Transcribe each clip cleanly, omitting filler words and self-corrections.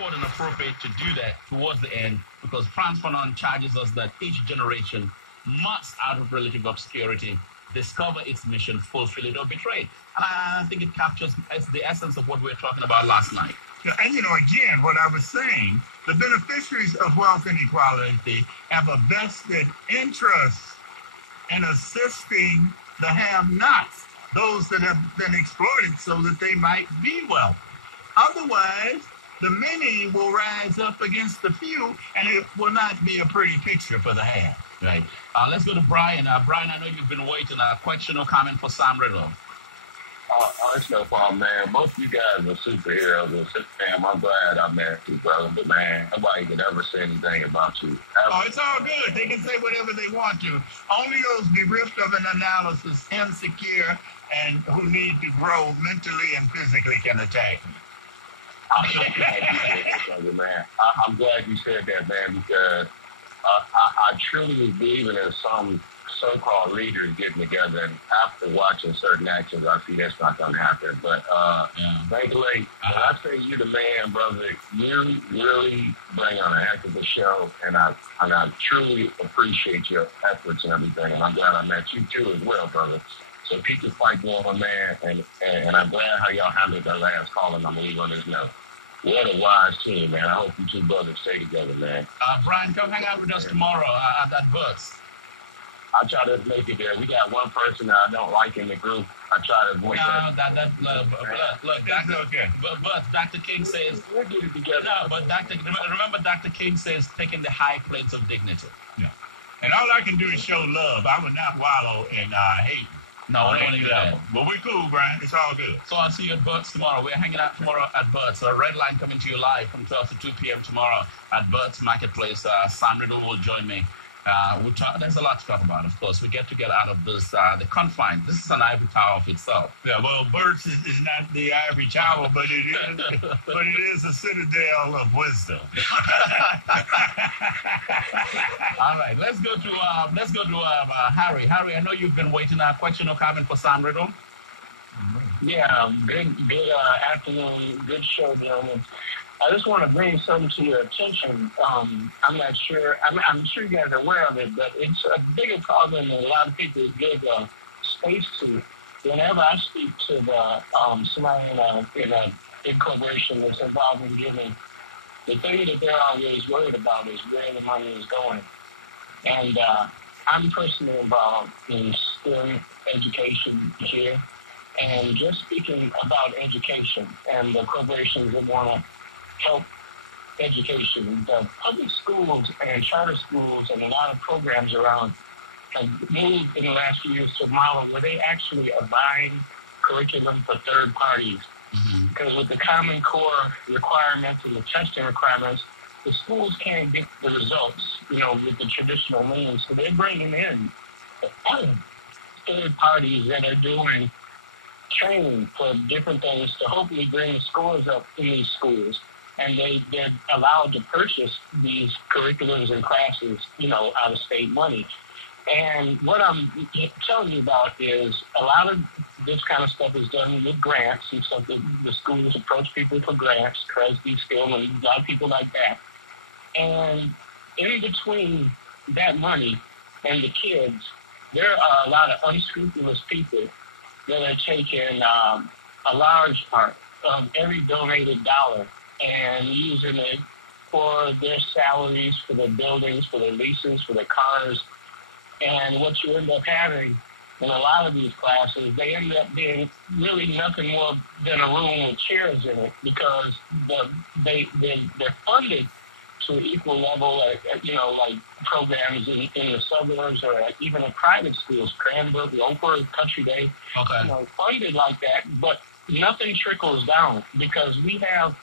important and appropriate to do that towards the end because Frantz Fanon charges us that each generation must, out of relative obscurity, discover its mission, fulfill it, or betray it. And I think it captures the essence of what we were talking about last night. Yeah, and again, what I was saying, the beneficiaries of wealth inequality have a vested interest in assisting the have-nots, those that have been exploited so that they might be wealthy. Otherwise, the many will rise up against the few, and it will not be a pretty picture for the have. Right. Let's go to Brian. Brian, I know you've been waiting. A question or comment for Sam Riddle? It's no problem, man. Most of you guys are superheroes and super fam. I'm glad I met you, brother. But, man, nobody can ever say anything about you. Oh, it's all good. They can say whatever they want to. Only those bereft of an analysis, insecure, and who need to grow mentally and physically can attack me. I'm glad you said that, man, because I truly believe in some so-called leaders getting together, and after watching certain actions, I see that's not going to happen. But, Blake, when I say you're the man, brother, you really bring on a heck of a show, and I truly appreciate your efforts and everything, and I'm glad I met you, too, as well, brother. So keep the fight going, man, and I'm glad how y'all handled that last call, and I'm going to leave on this note. What a wise team, man. I hope you two brothers stay together, man. Brian, come hang out with us tomorrow at that bus. I try to make it there. We got one person that I don't like in the group. I try to avoid that. Look, Dr. Okay. But Dr. King says we'll get it together. No, but remember, Dr. King says taking the high plates of dignity. Yeah. And all I can do is show love. I would not wallow in hate. No, we don't want to do that. But we're cool, Brian. It's all good. So I'll see you at Burt's tomorrow. We're hanging out tomorrow at Burt's. Red Line coming to you live from 12 to 2 p.m. tomorrow at Burt's Marketplace. Sam Riddle will join me. There's a lot to talk about, of course. We get to get out of this, the confines. This is an ivory tower of itself. Yeah, well, Burt's is not the ivory tower, but it is a citadel of wisdom. All right, let's go to Harry. Harry, I know you've been waiting. A question or comment for Sam Riddle? Yeah, good afternoon, good show, gentlemen. I just want to bring something to your attention. I'm not sure. I'm sure you guys are aware of it, but it's a bigger problem than a lot of people give space to. Whenever I speak to somebody in a big corporation that's involved in giving, the thing that they're always worried about is where the money is going. And I'm personally involved in STEM education here, and just speaking about education and the corporations that want to help education. The public schools and charter schools and a lot of programs around have moved in the last few years to a model where they actually abide curriculum for third parties. Mm-hmm. Because with the Common Core requirements and the testing requirements, the schools can't get the results, with the traditional means. So they're bringing in third parties that are doing training for different things to hopefully bring the scores up in these schools. And they're allowed to purchase these curriculums and classes, out of state money. And what I'm telling you about is a lot of this kind of stuff is done with grants and stuff. The schools approach people for grants, Kresge, Stillman, a lot of people like that. And in between that money and the kids, there are a lot of unscrupulous people that are taking a large part of every donated dollar and using it for their salaries, for their buildings, for their leases, for their cars. And what you end up having in a lot of these classes, they end up being really nothing more than a room with chairs in it because they're funded to an equal level, like programs in the suburbs or even in private schools, Cranbrook, Oprah, Country Day, funded like that. But nothing trickles down because we have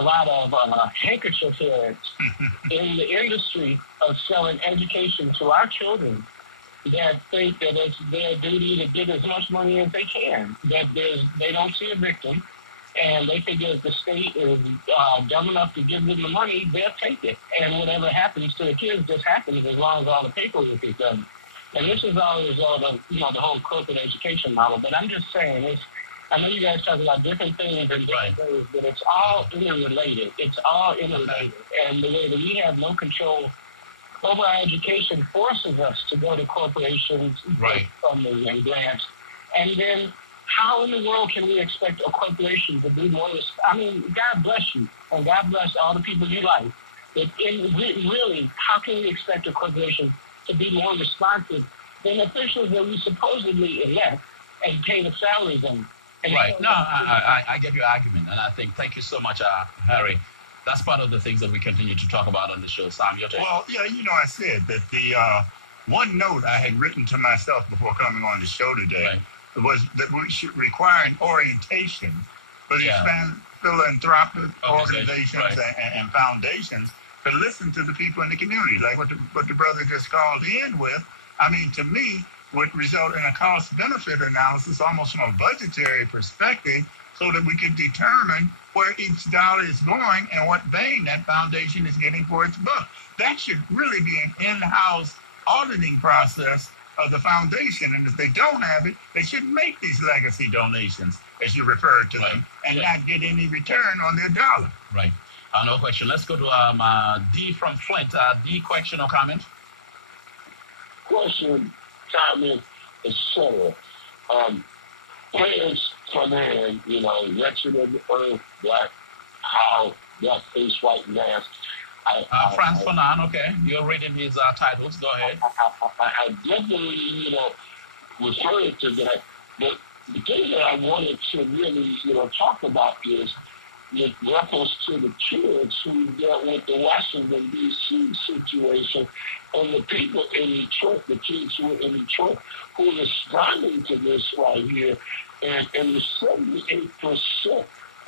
a lot of handkerchief heads in the industry of selling education to our children that think that it's their duty to get as much money as they can, that they don't see a victim, and they figure if the state is dumb enough to give them the money, they'll take it. And whatever happens to the kids just happens as long as all the paperwork is done. And this is all a result of, the whole corporate education model. But I'm just saying, I know you guys talk about different things and different things, but it's all interrelated. It's all interrelated. And the way that we have no control over our education forces us to go to corporations, funding and grants. And then how in the world can we expect a corporation to be more, I mean, God bless you, and God bless all the people you like. But really, how can we expect a corporation to be more responsive than officials that we supposedly elect and pay the salaries on? Right. No, I get your argument, and I think, thank you so much, Harry. That's part of the things that we continue to talk about on the show. Sam, your take? Well, yeah, I said that the one note I had written to myself before coming on the show today was that we should require an orientation for these philanthropic organizations and foundations to listen to the people in the community, like what the brother just called in with. I mean, to me, would result in a cost-benefit analysis almost from a budgetary perspective so that we could determine where each dollar is going and what bang that foundation is getting for its buck. That should really be an in-house auditing process of the foundation. And if they don't have it, they should make these legacy donations, as you referred to them, and not get any return on their dollar. Right. No question. Let's go to D from Flint. D, question or comment? Question, comment, etc. Players come in, wretched of the earth, black house, black face, white mask. Franz Fanon, okay. You're reading his titles. Go ahead. I definitely, refer to that. But the thing that I wanted to really, talk about is with reference to the kids who dealt with the Washington, D.C. situation and the people in Detroit, the kids who were in Detroit, who are responding to this right here. And the 78%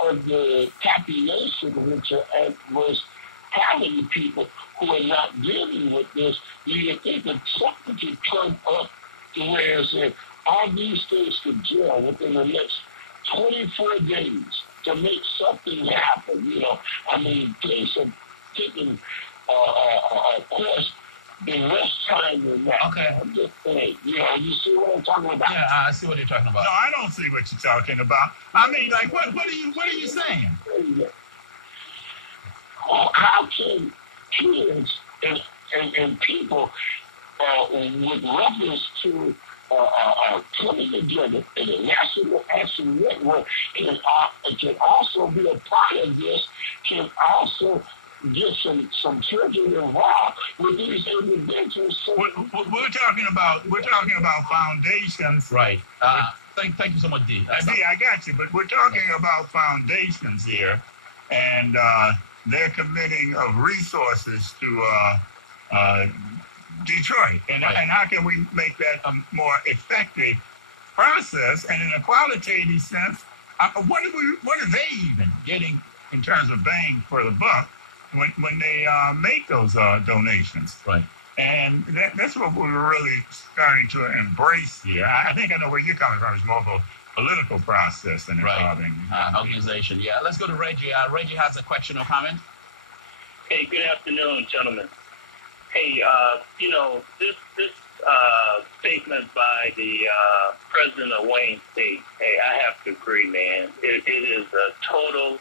of the population, which are adverse poverty people who are not dealing with this, you think that something could come up to where it's all these things could jail within the next 24 days to make something happen. I mean, things are taking of course, the less time than that. Okay. I'm just saying, you see what I'm talking about? Yeah, I see what you're talking about. No, I don't see what you're talking about. I mean, like, what are you saying? How can kids and people, with reference to coming together in a national action network can also be a part of this, can also get some children involved with these individuals. So we're talking about foundations. Right. Thank you so much, D. D, I got you, but we're talking about foundations here, and they're committing of resources to Detroit. And how can we make that a more effective process? And in a qualitative sense, what are they even getting in terms of bang for the buck when they make those donations? Right. And that's what we're really starting to embrace here. I think I know where you're coming from. It's more of a political process than involving organization. Yeah, let's go to Reggie. Reggie has a question or comment. Hey, good afternoon, gentlemen. Hey, this statement by the president of Wayne State, hey, I have to agree, man. It is a total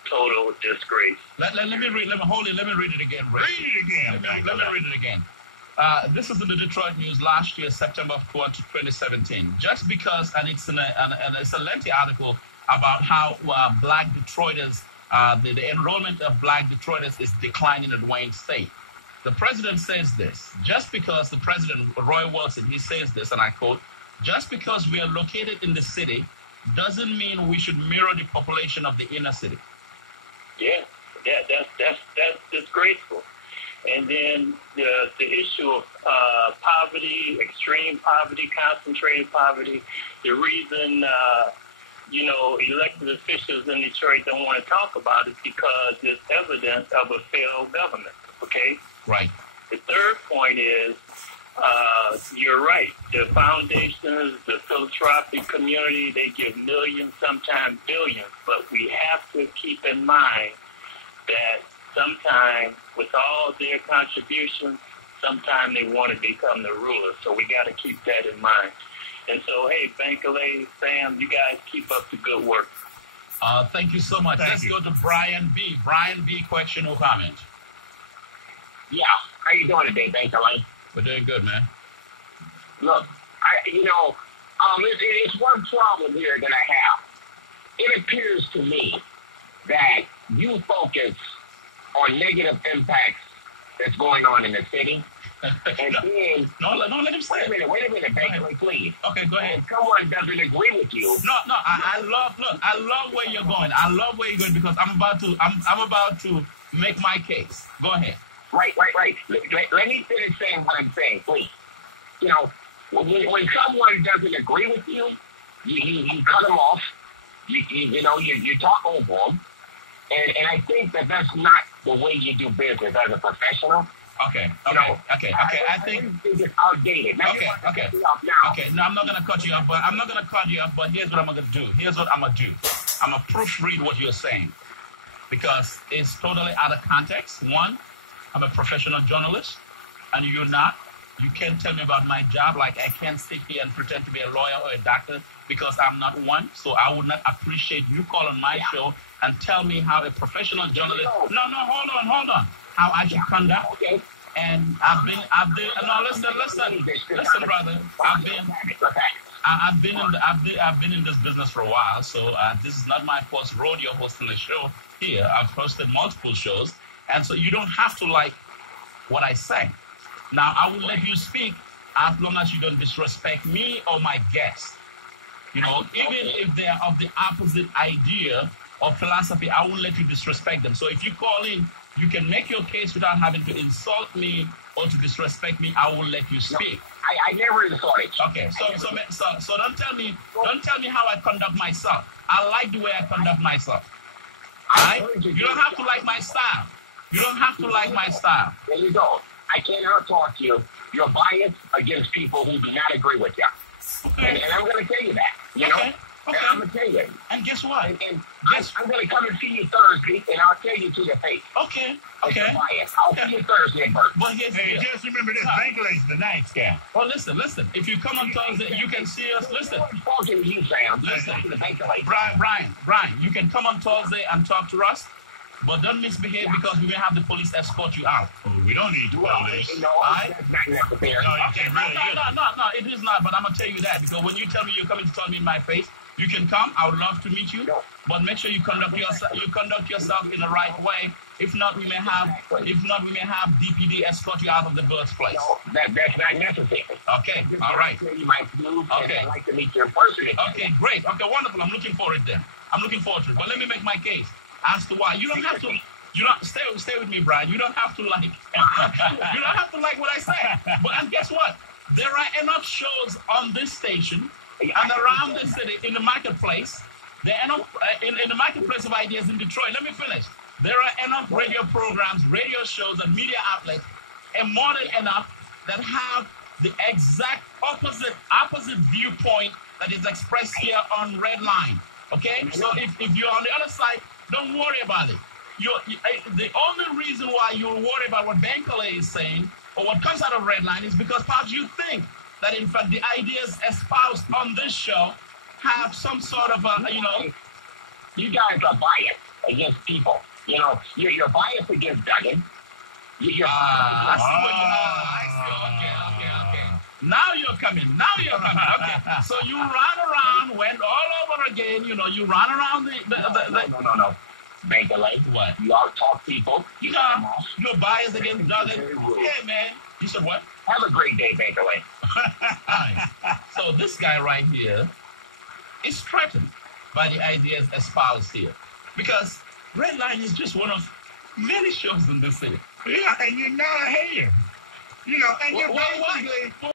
disgrace. Let me read. Let me read it again, Reggie. Read it again. Let me read it again. This is in the Detroit News last year, September of 2017. Just because, and it's a lengthy article about how black Detroiters, the enrollment of black Detroiters is declining at Wayne State. The president says this, just because the president, Roy Wilson, he says this, and I quote, just because we are located in the city doesn't mean we should mirror the population of the inner city. Yeah, that's disgraceful. And then the issue of poverty, extreme poverty, concentrated poverty, the reason, elected officials in Detroit don't want to talk about it because it's evidence of a failed government, okay? Right. The third point is, you're right. The foundations, the philanthropic community, they give millions, sometimes billions, but we have to keep in mind that sometimes with all their contributions, sometimes they want to become the ruler. So we got to keep that in mind. And so, hey, Bankalay, Sam, you guys keep up the good work. Thank you so much. Let's go to Brian B. Brian B, question or comment? Yeah. How you doing today, Bankalay? We're doing good, man. Look, it's one problem here that I have. It appears to me that you focus on negative impacts that's going on in the city. And then... No, let him say it. Wait a minute, Bankalay, please. Okay, go ahead. If someone doesn't agree with you... No, I love where you're going. I love where you're going because I'm about to make my case. Go ahead. Right. Let me finish saying what I'm saying, please. You know, when someone doesn't agree with you, you cut them off. You talk over them. And I think that's not the way you do business as a professional. Okay. I think it's outdated. Now, Okay. No, I'm not gonna cut you off, but here's what I'm gonna do. I'm gonna proofread what you're saying because it's totally out of context. One, I'm a professional journalist, and you're not. You can't tell me about my job like I can't sit here and pretend to be a lawyer or a doctor because I'm not one. So I would not appreciate you calling my show and tell me how a professional journalist. No, hold on. How I should conduct. Okay. And I've been. No, listen, brother. I've been in this business for a while. So this is not my first rodeo hosting a show here. I've hosted multiple shows, and so you don't have to like what I say. Now, I will let you speak as long as you don't disrespect me or my guests. You know, even if they are of the opposite idea or philosophy, I won't let you disrespect them. So if you call in, you can make your case without having to insult me or to disrespect me. I will let you speak. I never insulted you. Okay, so don't tell me how I conduct myself. I like the way I conduct myself. Right? You don't have to like my style. There you go. I cannot talk to you. You're biased against people who do not agree with you. Okay. And I'm going to tell you that. You know? Okay. And I'm going to tell you. And guess what? And I'm going to come and see you Thursday, and I'll tell you to your face. Okay. You're biased. I'll see you Thursday, Bert. But here's the deal. Just remember this, Bankalay's the nice guy. Well, listen. If you come on Thursday, you can see us. Listen. I'm talking to you, Sam. Listen. To the Bankalay. Brian, you can come on Thursday and talk to us, but don't misbehave because we're going to have the police escort you out. Oh, we don't need to all this. No, that's not necessary. No, it is not, but I'm going to tell you that because when you tell me you're coming to tell me in my face, you can come. I would love to meet you, but make sure you conduct yourself in the right way. If not, we may have DPD escort you out of the birthplace. No, that's not necessary. Okay, all right. You might move, and I'd like to meet you in person. Okay, great. Okay, wonderful. I'm looking forward to it. But let me make my case as to why. You don't have to. You don't stay with me, Brian. You don't have to like. You don't have to like what I say. But and guess what? There are enough shows on this station and around the city in the marketplace. There are enough in the marketplace of ideas in Detroit. Let me finish. There are enough radio programs, radio shows, and media outlets, and more than enough that have the exact opposite viewpoint that is expressed here on Red Line. Okay? So if you're on the other side, don't worry about it. The only reason why you worry about what Bankalay is saying or what comes out of Red Line is because perhaps you think that in fact the ideas espoused on this show have some sort of You guys are biased against people. You know, you're biased against Duggan. I see what okay. Now you're coming. Okay. So you run around, went all over again. You know, you run around the No. Bankalay. What? You all talk people. You're biased against Duggan. Yeah, man. You said what? Have a great day, Bankalay. So this guy right here is threatened by the ideas espoused here. Because Red Line is just one of many shows in this city. Yeah, and you're not a hater. You know, and you're basically...